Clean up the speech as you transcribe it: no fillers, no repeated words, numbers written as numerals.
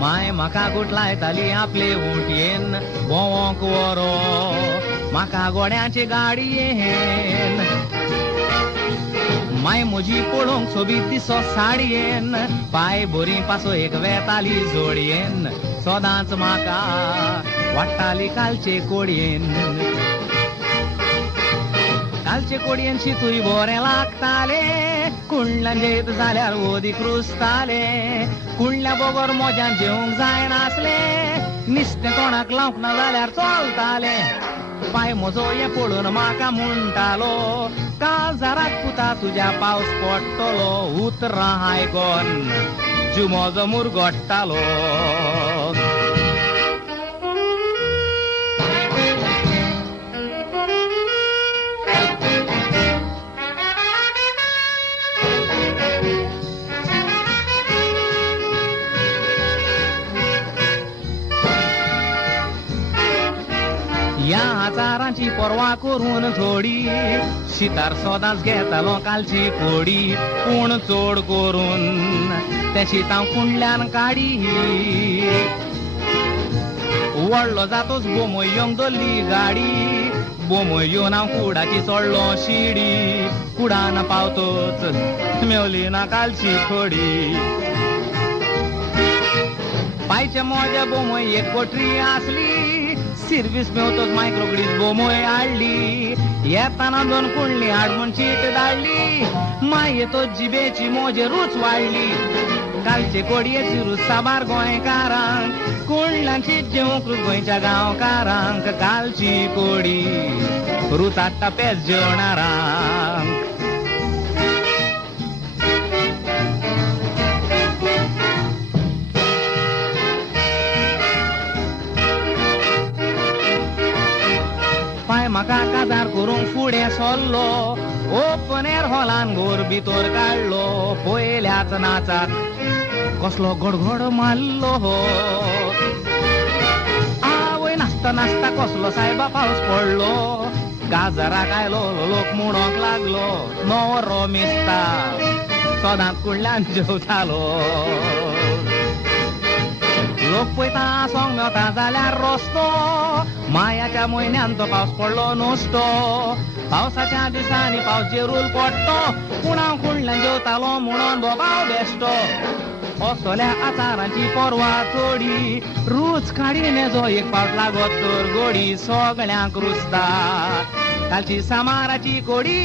माय म्हाका गुटलायताली आपले उटयेन भोवोंक व्हरो म्हाका गोड्याचे गाडयेन माय म्हजी पळोवंक सोबीत दिसो साडयेन पाय बरी पासो एक वेताली जोडयेन सदांच म्हाका वाडटाली कालचे कोडयेन कालचे कोडयेन शितूय बरें लागताले कुंडल्यान जेत जाल्यार ओदीक रुजताले कुंडल्या बगर मोज्यान जेवंक जाय नासले निस्तें तोंडाक लावंक ना जाल्यार चलताले पाय म्हजो हे पळोवन म्हाका म्हणटालो काळजाराक पुता तुज्या पावस पडटलो उतरां आयकोन जीव म्हजो मुरगोडटालो ह्या आजारांची पर्वा करून थोडी शितार सदांच घेतालो कालची कोडी पूण चड करून ते शितां कुंडल्यान काडी व्हडलो जातोच बोमय येवंक दोल्ली गाडी बोमय येवन हांव कुडाची चडलो शिडी कुडान पावतोच मेवली ना कालची खोडी पायच्या मोज्या बोमय एक कोठरी आसली सर्विस मेवतोच मायक्रोकडीच बोमोय हाडली येताना दोन कुंडली हाडून चीट धाडली माय येतो जिबेची मोजे रूच वाडली कालचे कोडयेची रूच साबार गोंयकारांक कुंडलांची जेवंक रूच गोंयच्या गांवकारांक कालची कोडी रूच हाडटा पेज जेवणारांक म्हाका काजार करूंक फुडें सरलो ओपन एअर हॉलान घोर भितर काडलो पयल्याच नाचाक कसलो गडगड मारलो आवय नाचता नाचता कसलो सायबा पावस पडलो गाजराक आयलो लोक म्हणोंक लागलो नवरो मिस्ता सदांच कुंडल्यान जेवतालो लोक पळयता सोंग मेवता जाल्यार रस्तो मायाच्या म्हयन्यान तो पावस पडलो नसतो पावसाच्या दिसांनी पावस जेरूल पडटो पूण हांव कुंडल्यान जेवतालो म्हणून बोबाव बेश्टो असल्या आचारांची पर्वा थोडी रूच काडीन जो एक पावट लागत तर गोडी सगळ्यांक रुजता कालची सामाराची कोडी